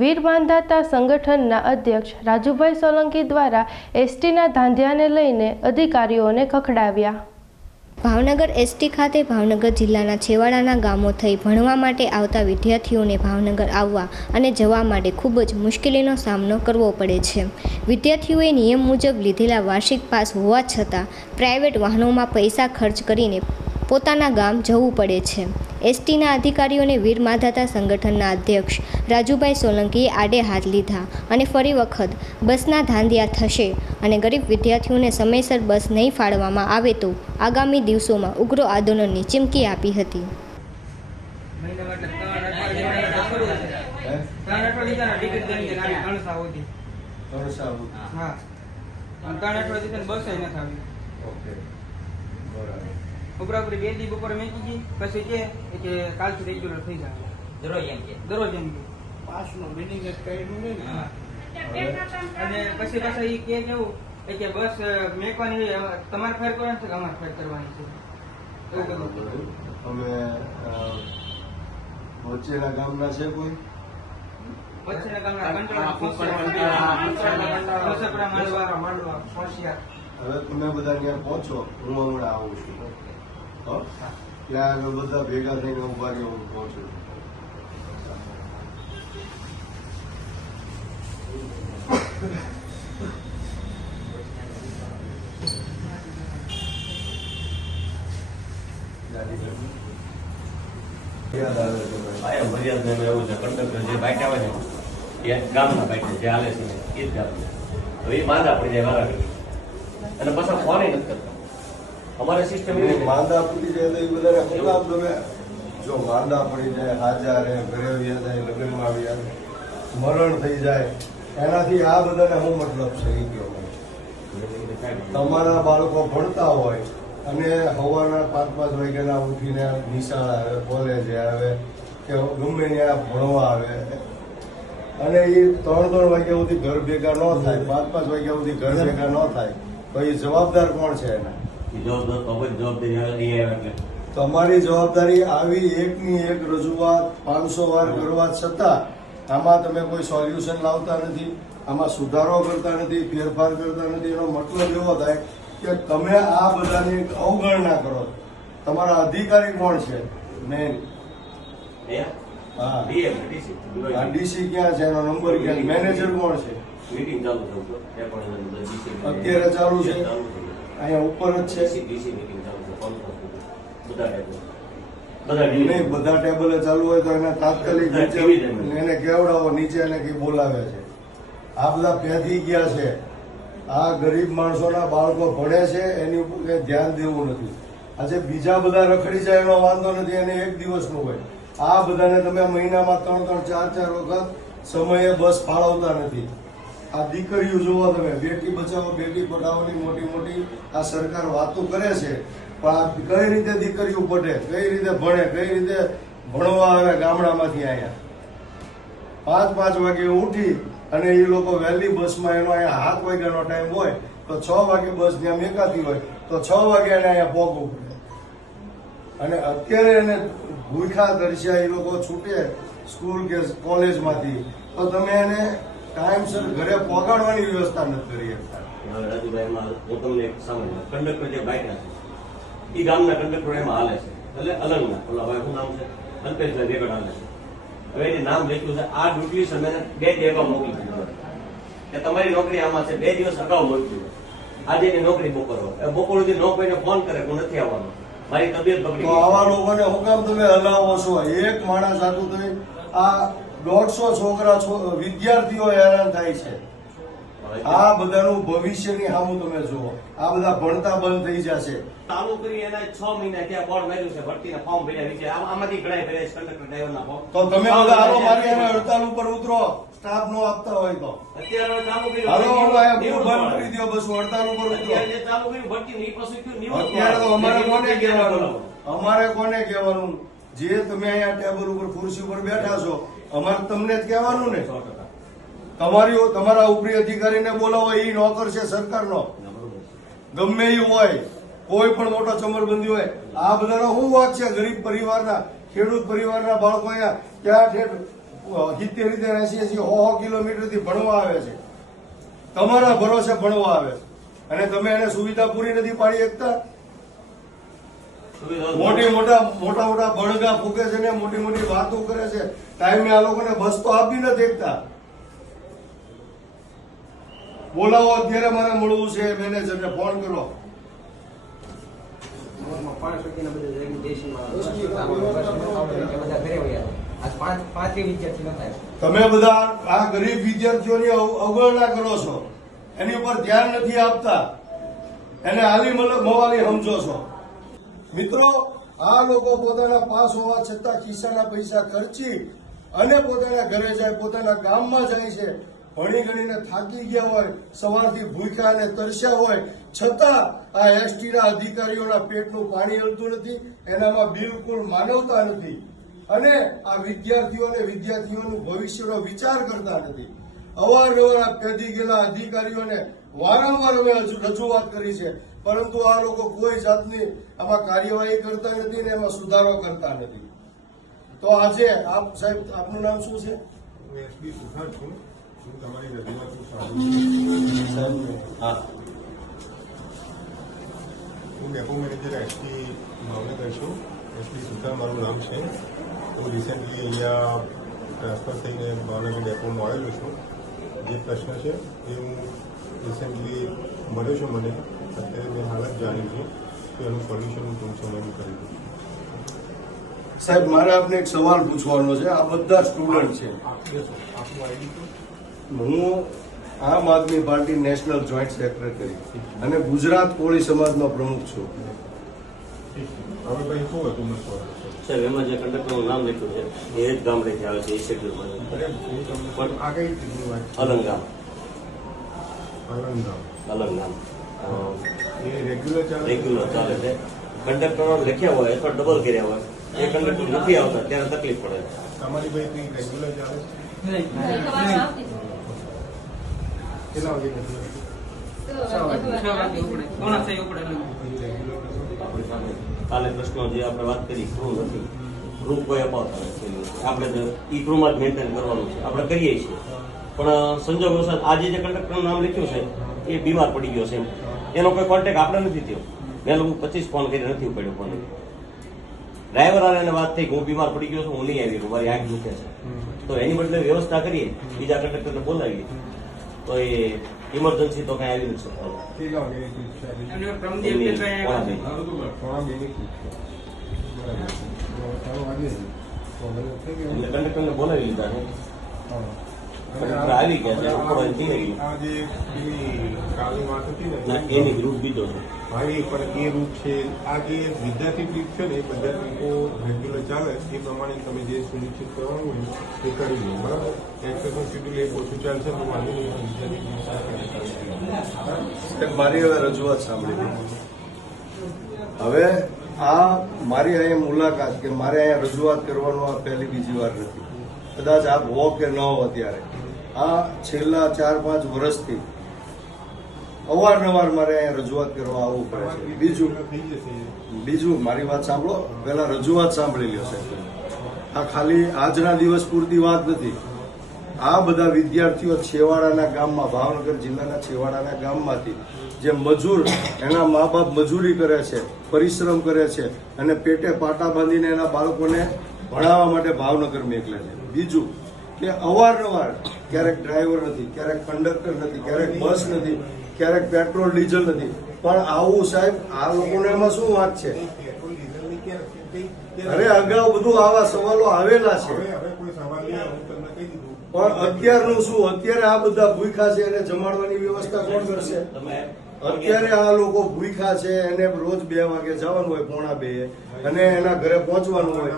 વીર બાંધાતા સંગઠનના અધ્યક્ષ રાજુભાઈ સોલંકી દ્વારા એસટીના ધાંધ્યાને લઈને અધિકારીઓને ખખડાવ્યા. ભાવનગર એસટી ખાતે ભાવનગર જિલ્લાના છેવાડાના ગામો થઈ ભણવા માટે આવતા વિદ્યાર્થીઓને ભાવનગર આવવા અને જવા માટે ખૂબ જ મુશ્કેલીનો સામનો કરવો પડે છે. વિદ્યાર્થીઓએ નિયમ મુજબ લીધેલા વાર્ષિક પાસ હોવા છતાં પ્રાઇવેટ વાહનોમાં પૈસા ખર્ચ કરીને પોતાના ગામ જવું પડે છે. એસટીના અધિકારીઓને વીર માધાતા સંગઠનના અધ્યક્ષ રાજુભાઈ સોલંકીએ આડે હાથ લીધા અને ફરી વખત બસના ધાંધિયા થશે અને ગરીબ વિદ્યાર્થીઓને સમયસર બસ નહીં ફાળવામાં આવે તો આગામી દિવસોમાં ઉગ્ર આંદોલનની ચીમકી આપી હતી. હા બસ ઓકે. બરાબર. ઉપરા ઉપરી બે દી બપોરે મેકી ગઈ પછી કે કે કાલથી રેગ્યુલર થઈ જાય. દરરોજ એમ કે. દરરોજ એમ કે. પાસનું મિનિંગ જ કાંઈ નહીં ને. અને પછી પાછા એ કે કેવું એ કે બસ મેકવાની હોય, તમારે ફેર કરવાની છે કે અમારે ફેર કરવાની છે? અમે વચ્ચેના ગામના છે કોઈ? વચ્ચેના ગામના કંટાળા. હવે તમે બધા ત્યાં પહોંચો હું હમણાં આવું છું? ત્યાં આગળ બધા ભેગા થઈને ઊભા રહી હું પહોંચું છું. યાદ આવે છે ભાઈ. આ એમ ફરિયાદમાં એવું છે કંડક્ટર જે બાઇક આવે છે એ ગામના બાઇક છે જે હાલે છે એ જ ગામના હવે એ માંદા પડી જાય વારા અને પાછા ફોન નથી કરતા અમારે સિસ્ટમ એ માંદા પડી જાય તો એ બધા શું ગમે? તમે જો માંદા પડી જાય હાજર રહે ઘરે આવ્યા જાય લગ્નમાં આવ્યા મરણ થઈ જાય. એનાથી આ બધાને શું મતલબ છે એ તમારા બાળકો ભણતા હોય અને સવારના પાંચ પાંચ વાગ્યાના ઉઠીને નિશાળ આવે કોલેજે આવે કે ગમે ત્યાં ભણવા આવે. અને એ ત્રણ ત્રણ વાગ્યા સુધી ઘર ભેગા ન થાય પાંચ પાંચ વાગ્યા સુધી ઘર ભેગા ન થાય તો એ જવાબદાર કોણ છે એના? તમારી જવાબદારી આવી એકની એક રજૂઆત પાંચસો વાર કરવા છતાં આમાં તમે કોઈ સોલ્યુશન લાવતા નથી આમાં સુધારો કરતા નથી ફેરફાર કરતા નથી. એનો મતલબ એવો થાય કે તમે આ બધાની અવગણના કરો. તમારા અધિકારી કોણ છે? મેન હા. ડીસી. ક્યાં છે? એનો નંબર ક્યાં? મેનેજર કોણ છે? અત્યારે ચાલુ છે? અહીંયા ઉપર જ છે. નહીં બધા ટેબલે ચાલુ હોય તો એને તાત્કાલિક. એને કેવડાવો નીચે એને કઈ બોલાવે છે. આ બધા પેથી ગયા છે. આ ગરીબ માણસોના બાળકો ભણે છે એની ઉપર કઈ ધ્યાન દેવું નથી. આજે બીજા બધા રખડી જાય એનો વાંધો નથી એને એક દિવસનું હોય. આ બધાને તમે મહિનામાં ત્રણ ત્રણ ચાર ચાર વખત સમયે બસ ફાળવતા નથી. આ દીકરીઓ જોવો તમે, બેટી બચાવો, બેટી પઢાવોની મોટી મોટી આ સરકાર વાતો કરે છે. પણ આ કઈ રીતે દીકરીઓ પઢે, કઈ રીતે ભણે, કઈ રીતે ભણવા આવે ગામડામાંથી અહીંયા? પાંચ પાંચ વાગે ઉઠી અને એ લોકો વહેલી બસમાં એનો અહીંયા સાત વાગ્યાનો ટાઈમ હોય, તો છ વાગે બસ ત્યાં મેકાતી હોય, તો છ વાગે એને અહીંયા પહોંચવું પડે અને અત્યારે એને ભૂખા દર્શ્યા એ લોકો છૂટે સ્કૂલ કે કોલેજમાંથી. તો તમે એને ટાઈમસર ઘરે પહોંચાડવાની વ્યવસ્થા નથી કરી શકતા. હવે રાજુભાઈ હું તમને એક સામાન્ય કંડક્ટર જે બાઇક છે એ ગામના કંડક્ટર એમાં હાલે છે. એટલે અલગના. ઓલા ભાઈ શું નામ છે? અલ્પેશભાઈ રેગડ હાલે છે. હવે એને નામ લખ્યું છે આ ડ્યુટી સમયને બે દી અગાઉ મોકલી કે તમારી નોકરી આમાં છે બે દિવસ અગાઉ મોકલી આજે એની નોકરી બપોર એ બપોર સુધી નો કોઈને ફોન કરે હું નથી આવવાનો. મારી તબિયત બગડી આવા લોકોને હું કામ તમે હલાવો છો. એક માણસ હતું તો આ દોઢસો છોકરા વિદ્યાર્થીઓ હેરાન થાય છે. આ બધાનું ભવિષ્યની સામું તમે જુઓ. આ બધા ભણતા બંધ થઈ જશે. ચાલુ કરી એના છ મહિના ત્યાં બોર્ડ મેળ્યું છે ભરતીના ફોર્મ ભર્યા નીચે. આમાંથી ઘણા ભર્યા છે કંડક્ટર ડ્રાઈવરના ફોર્મ તો તમે બધા હાલો મારી હડતાલ ઉપર ઉતરો. સ્ટાફ નો આપતા હોય તો. અત્યારે ચાલુ કર્યું. હાલો હું બંધ કરી દો બસ હડતાલ ઉપર ઉતરો. અત્યારે ચાલુ કર્યું ભરતી ની પછી કયું અત્યારે તો અમારે કોને કહેવાનું? અમારે કોને કહેવાનું? જે તમે અહીંયા ટેબલ ઉપર ખુરશી ઉપર બેઠા છો અમારે તમને જ કહેવાનું ને. તમારી તમારા ઉપરી અધિકારીને બોલાવો એ નોકર છે સરકારનો. ગમે એ હોય, કોઈ પણ મોટો ચમરબંધી હોય આ બધાનો શું વાત છે? ગરીબ પરિવારના, ખેડૂત પરિવારના બાળકો અહીંયા ત્યાં ઠેઠ સિત્તેર રીતે એસી એસી સો સો કિલોમીટરથી ભણવા આવે છે. તમારા ભરોસે ભણવા આવે છે. અને તમે એને સુવિધા પૂરી નથી પાડી શકતા મોટી મોટા મોટા મોટા બળગા ફૂકે છે ને મોટી મોટી વાતો કરે છે. ટાઈમે આ લોકોને બસ તો આપી નથી એકતા બોલાવો અત્યારે મારે મળવું છે મેનેજરને ફોન કરો. તમે બધા આ ગરીબ વિદ્યાર્થીઓની અવ- અવગણના કરો છો. એની ઉપર ધ્યાન નથી આપતા. એને આલી મવાલી સમજો છો. મિત્રો, આ લોકો પોતાના પાસ હોવા છતાં ખિસ્સાના પૈસા ખર્ચી અને પોતાના ઘરે જાય, પોતાના ગામમાં જાય છે. ભણી ગણીને થાકી ગયા હોય, સવારથી ભૂખ્યા અને તરસ્યા હોય, છતાં આ એસટીના અધિકારીઓના પેટનું પાણી હલતું નથી, એનામાં બિલકુલ માનવતા નથી અને આ વિદ્યાર્થીઓ અને વિદ્યાર્થીઓનું ભવિષ્યનો વિચાર કરતા નથી. અવારનવાર પેધી ગયેલા અધિકારીઓને વારંવાર અમે રજૂ- રજૂઆત કરી છે. પરંતુ આ લોકો કોઈ જાતની આમાં કાર્યવાહી કરતા નથી ને એમાં સુધારો કરતા નથી. તો આજે આપ સાહેબ આપનું નામ શું છે? હું સુથાર છું. હું તમારી રજૂઆતનું હા. હું ડેપો મેનેજર એસપી ભાવનગર છું. એસપી સુથાર મારું નામ છે. હું રિસેન્ટલી અહીંયા ટ્રાન્સફર થઈને ભાવનગર ડેપોમાં આવેલો છું. જે પ્રશ્ન છે એ હું રિસેન્ટલી મળ્યો છું મને. અત્યારે મેં હાલત જાણી છે તો એનું સોલ્યુશન હું ટૂંક સમયમાં કરી દઉં સાહેબ મારે આપને એક સવાલ પૂછવાનો છે. આ બધા સ્ટુડન્ટ છે. હું Aam Aadmi party national joint secretary અને ગુજરાત કોળી સમાજનો પ્રમુખ છું. હવે ભાઈ શું હતું સાહેબ એમાં જે કંડક્ટરનું નામ લખ્યું છે એ જ ગામડેથી આવે છે એ શેડ્યુલમાં? અલંગામ. અલંગામ. અલંગામ. રેગ્યુલર ચાલે છે? રેગ્યુલર ચાલે છે. કંડક્ટરો લખ્યા હોય અથવા ડબલ કર્યા હોય એ કંડક્ટર નથી આવતા ત્યારે તકલીફ પડે તમારી ભાઈ રેગ્યુલર ચાલે કાલે પ્રશ્નો જે આપણે વાત કરી ક્રૂ નથી ક્રૂ કોઈ અપાવતા નથી. આપણે તો ઈ ક્રૂમાં જ મેન્ટેન કરવાનું છે. આપણે કરીએ છીએ. પણ સંજોગ વસાત આજે જે કંડક્ટરનું નામ લખ્યું છે એ બીમાર પડી ગયો છે એમ. એનો કોઈ કોન્ટેક્ટ આપણે નથી થયો. મેં લોકો પચીસ ફોન કરી નથી ઉપાડ્યો ફોન ડ્રાઈવર વાળાને વાત થઈ કે હું બીમાર પડી ગયો છું હું નહીં આવી મારી આંખ દુખે છે. તો એની બદલે વ્યવસ્થા કરીએ બીજા કંડક્ટરને બોલાવીએ. તો એ ઇમરજન્સી તો કઈ આવી નથી કંડક્ટરને બોલાવી લીધા આવી ગયા ઉપર ને એની ગ્રુપ બીજો છે. ભાઈ એ પણ એ રૂટ છે આ જે વિદ્યાર્થી ટ્રીપ છે ને એ બધા ટ્રીપો રેગ્યુલર ચાલે એ પ્રમાણે તમે જે સુનિશ્ચિત કરવાનું હોય એ કરી લો બરાબર? શેડ્યુલ એક ઓછું ચાલશે તો વાંધો નહીં વિદ્યાર્થી મારી હવે રજૂઆત સાંભળી. હવે આ મારી અહીંયા મુલાકાત કે મારે અહીંયા રજૂઆત કરવાનું આ પહેલી બીજી વાર નથી. કદાચ આપ હો કે ન હો અત્યારે. આ છેલ્લા ચાર પાંચ વર્ષથી અવારનવાર મારે અહીંયા રજૂઆત કરવા આવવું પડે છે. બીજું બીજું મારી વાત સાંભળો. પહેલા રજૂઆત સાંભળી લ્યો સાહેબ. આ ખાલી આજના દિવસ પૂરતી વાત નથી. આ બધા વિદ્યાર્થીઓ છેવાડાના ગામમાં ભાવનગર જિલ્લાના છેવાડાના ગામમાંથી જે મજૂર એના મા બાપ મજૂરી કરે છે પરિશ્રમ કરે છે અને પેટે પાટા બાંધીને એના બાળકોને ભણાવવા માટે ભાવનગર મોકલે છે. બીજું કે અવારનવાર ક્યારેક ડ્રાઈવર નથી ક્યારેક કંડક્ટર નથી ક્યારેક બસ નથી ક્યારેક પેટ્રોલ ડીઝલ નથી. પણ આવું સાહેબ આ લોકોને એમાં શું વાત છે? અરે અગાઉ બધું આવા સવાલો આવેલા છે. હવે હવે કોઈ સવાલ નહીં આવે, હું તમને કહી દીધું. પણ અત્યારનું શું? અત્યારે આ બધા ભૂખા છે એને જમાડવાની વ્યવસ્થા કોણ કરશે? અત્યારે આ લોકો ભૂખા છે એને રોજ બે વાગે જવાનું હોય પોણા બે અને એના ઘરે પહોંચવાનું હોય.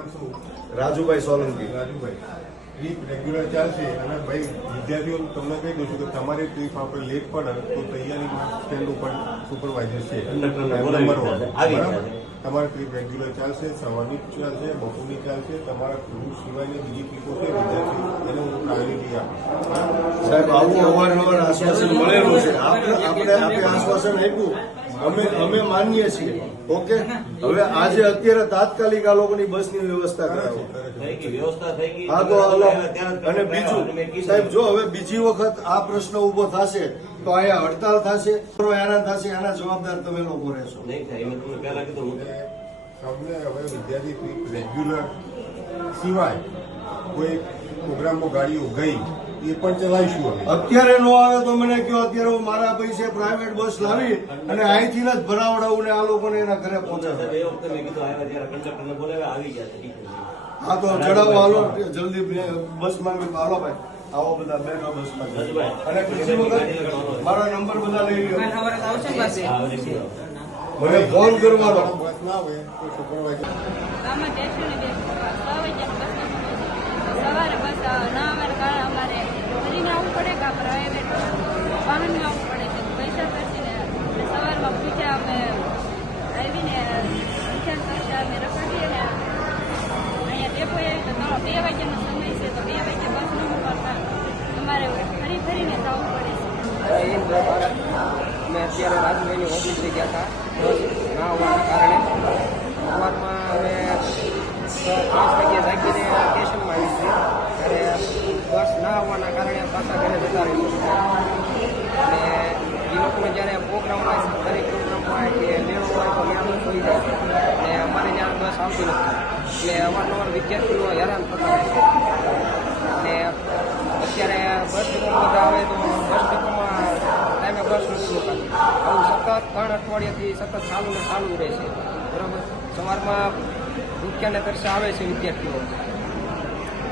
રાજુભાઈ સોલંકી. રાજુભાઈ. ટ્રીપ રેગ્યુલર ચાલશે અને ભાઈ વિદ્યાર્થીઓ તમને કહી દઉં છું કે તમારી ટ્રીપ આપણે લેટ પડે તો તૈયારી સ્ટેન્ડ ઉપર સુપરવાઇઝર છે. નંબર. આવી બરાબર? તમારી ટ્રીપ રેગ્યુલર ચાલશે સવારની ચાલશે બપોરની ચાલશે તમારા ગુરુ સિવાયની બીજી ટ્રીપો છે વિદ્યાર્થી એને હું પ્રાયોરિટી આપું. સાહેબ આવું અવારનવાર આશ્વાસન મળેલું છે. આપણે આપણે આપણે આશ્વાસન આપ્યું. અમે અમે માનીએ છીએ. ઓકે? હવે આજે અત્યારે તાત્કાલિક આ લોકોની બસની વ્યવસ્થા કરાવો. હા તો અને બીજું સાહેબ જો હવે બીજી વખત આ પ્રશ્ન ઊભો થશે તો અહીંયા હડતાલ થશે હેરાન થશે આના જવાબદાર તમે લોકો રહેશો. નહીં તમને પહેલા કીધું હું તમને હવે વિદ્યાર્થી રેગ્યુલર સિવાય કોઈ પ્રોગ્રામો ગાડીઓ ગઈ એ પણ ચલાવીશું અત્યારે નો આવે તો મને કહો અત્યારે હું મારા પૈસે પ્રાઇવેટ બસ લાવી અને અહીંથી જ ભરાવડાવું ને આ લોકોને એના ઘરે પહોંચાડે હા તો ચડાવો હાલો જલ્દી બસમાં હાલો ભાઈ. આવો બધા બેઠો બસમાં. અને બીજી વખત મારા નંબર બધા લઈ લો. મને ફોન કરવાનો. બસ ના હોય તો બસ સવારે બસ ના આવવાને કારણે અમારે આવવું પડે કે પ્રાઇવેટ વાહન આવવું પડે છે. પૈસા ખર્ચીને સવારમાં પૂછ્યા અમે આવીને વિચાર કરતા અમે રખડીએ ને અહીંયા ડેપો આવી તો ત્રણ બે વાગ્યાનો સમય છે તો બે વાગે બસ ન મળતા અમારે ફરી ફરીને જવું પડે છે. અમે અત્યારે રાજુભાઈની ઓફિસે ગયા હતા. ના હોવાના કારણે. સવારમાં અમે વાગ્યે જાગીને સ્ટેશનમાં આવી છીએ ત્યારે બસ ના આવવાના કારણે અને એ લોકોને પ્રોગ્રામ હોય દરેક પ્રોગ્રામ હોય કે મેળો હોય તો ત્યાં હોઈ જાય અને અમારે ત્યાં બસ આવતી નથી હેરાન થતા અને અત્યારે બસ ડેપો બધા આવે તો બસ ડેપોમાં ટાઈમે બસ સતત ત્રણ અઠવાડિયાથી સતત ચાલુ ચાલુ રહે છે બરાબર સવારમાં ભૂખ્યાને તરસે આવે છે વિદ્યાર્થીઓ.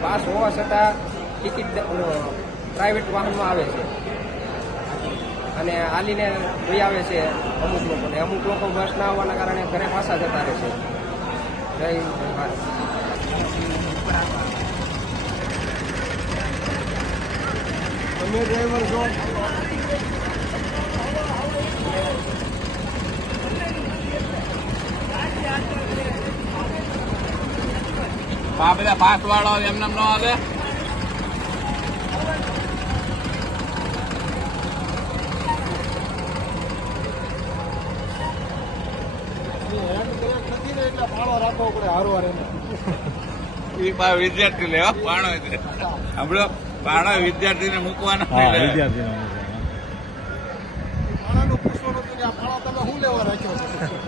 પાસ હોવા છતાં ટિકિટ પ્રાઇવેટ વાહનમાં આવે છે. અને હાલીને લઈ આવે છે અમુક લોકોને અમુક લોકો બસ ના આવવાના કારણે ઘરે પાછા જતા રહે છે. જય ભારત. તમે ડ્રાઈવર છો? બધા પાસ વાળો એમને ન આવે? વિદ્યાર્થી લેવા પાણો હમણાં આપણો પાણો વિદ્યાર્થીને મૂકવાનો વિદ્યાર્થી લે. પાણાનું પૂછવાનું હતું કે આ પાણો તમે શું લેવા રાખ્યા?